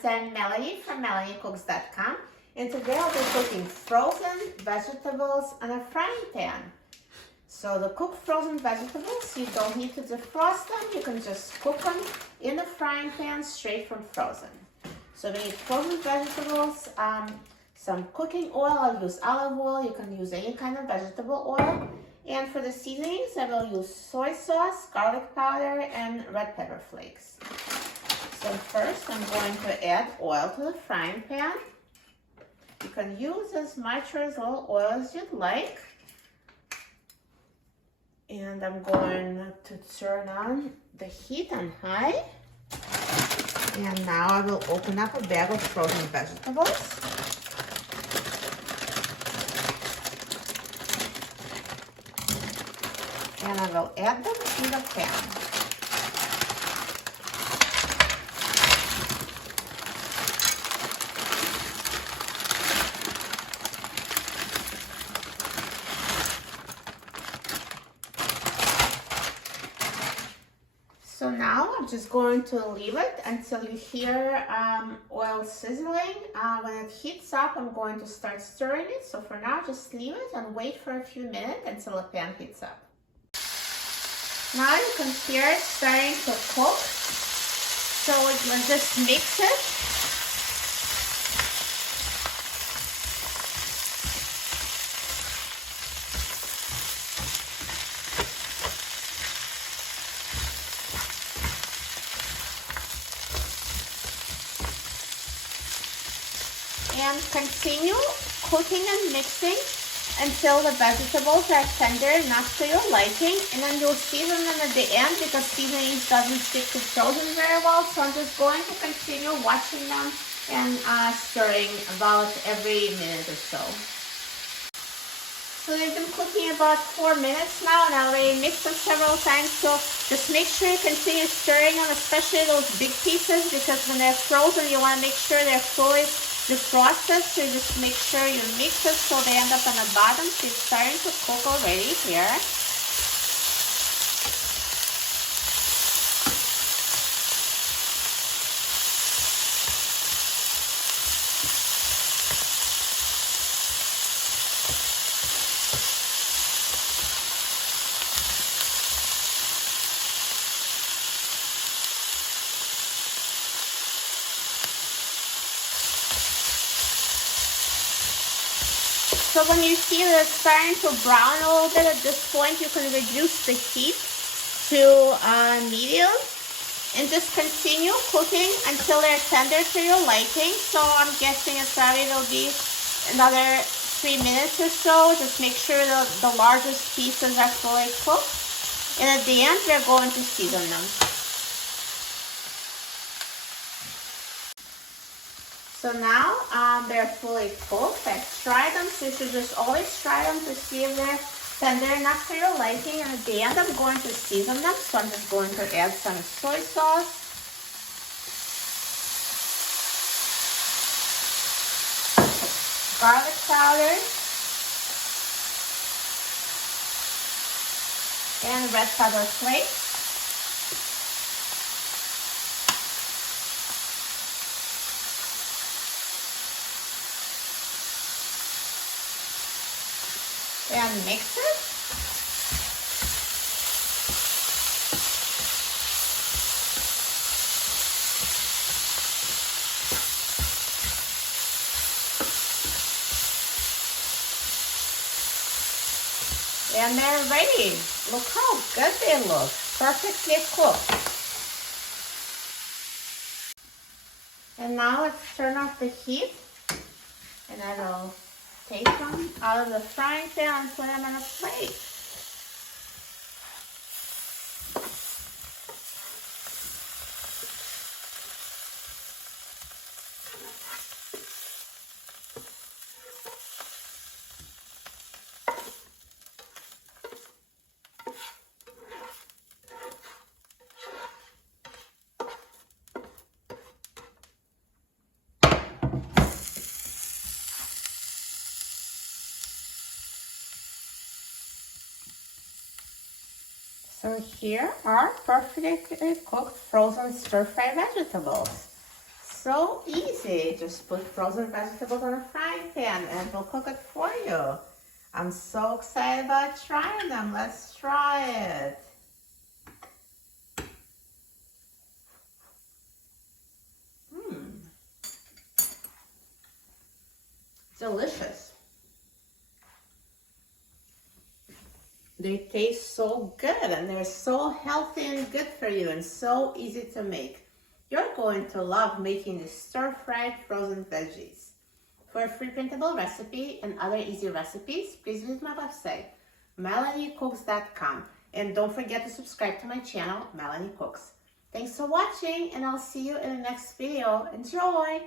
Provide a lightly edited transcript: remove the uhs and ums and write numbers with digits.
friends, I'm Melanie from MelanieCooks.com, and today I'll be cooking frozen vegetables on a frying pan. So the cooked frozen vegetables, you don't need to defrost them, you can just cook them in the frying pan straight from frozen. So we need frozen vegetables, some cooking oil. I'll use olive oil, you can use any kind of vegetable oil. And for the seasonings, I will use soy sauce, garlic powder, and red pepper flakes. So first I'm going to add oil to the frying pan. You can use as much or as little oil as you'd like. And I'm going to turn on the heat on high. And now I will open up a bag of frozen vegetables. And I will add them to the pan. So now I'm just going to leave it until you hear oil sizzling. When it heats up, I'm going to start stirring it. So for now, just leave it and wait for a few minutes until the pan heats up. Now you can hear it starting to cook. So we'll just mix it. And continue cooking and mixing until the vegetables are tender enough to your liking, and then you'll season them at the end because seasoning doesn't stick to frozen very well. So I'm just going to continue watching them and stirring about every minute or so. So they've been cooking about 4 minutes now, and I already mixed them several times. So just make sure you continue stirring them, especially those big pieces, because when they're frozen, you want to make sure they're fully defrosted. So you just make sure you mix it so they end up on the bottom. So it's starting to cook already here. So when you see that it's starting to brown a little bit, at this point you can reduce the heat to medium and just continue cooking until they're tender to your liking. So I'm guessing it probably will be another 3 minutes or so. Just make sure the largest pieces are fully cooked. And at the end, we're going to season them. So now they're fully cooked. I've tried them, so you should just always try them to see if they're tender enough to your liking. And at the end, I'm going to season them. So I'm just going to add some soy sauce. Garlic powder. And red pepper flakes. And mix it. And they're ready. Look how good they look. Perfectly cooked. And now let's turn off the heat. And I will take them out of the frying pan and put them on a plate. So here are perfectly cooked frozen stir-fry vegetables. so easy. Just put frozen vegetables on a frying pan and we'll cook it for you. I'm so excited about trying them. Let's try it. Delicious. They taste so good and they're so healthy and good for you and so easy to make. You're going to love making these stir-fried frozen veggies. For a free printable recipe and other easy recipes, please visit my website, melaniecooks.com. And don't forget to subscribe to my channel, Melanie Cooks. Thanks for watching and I'll see you in the next video. Enjoy!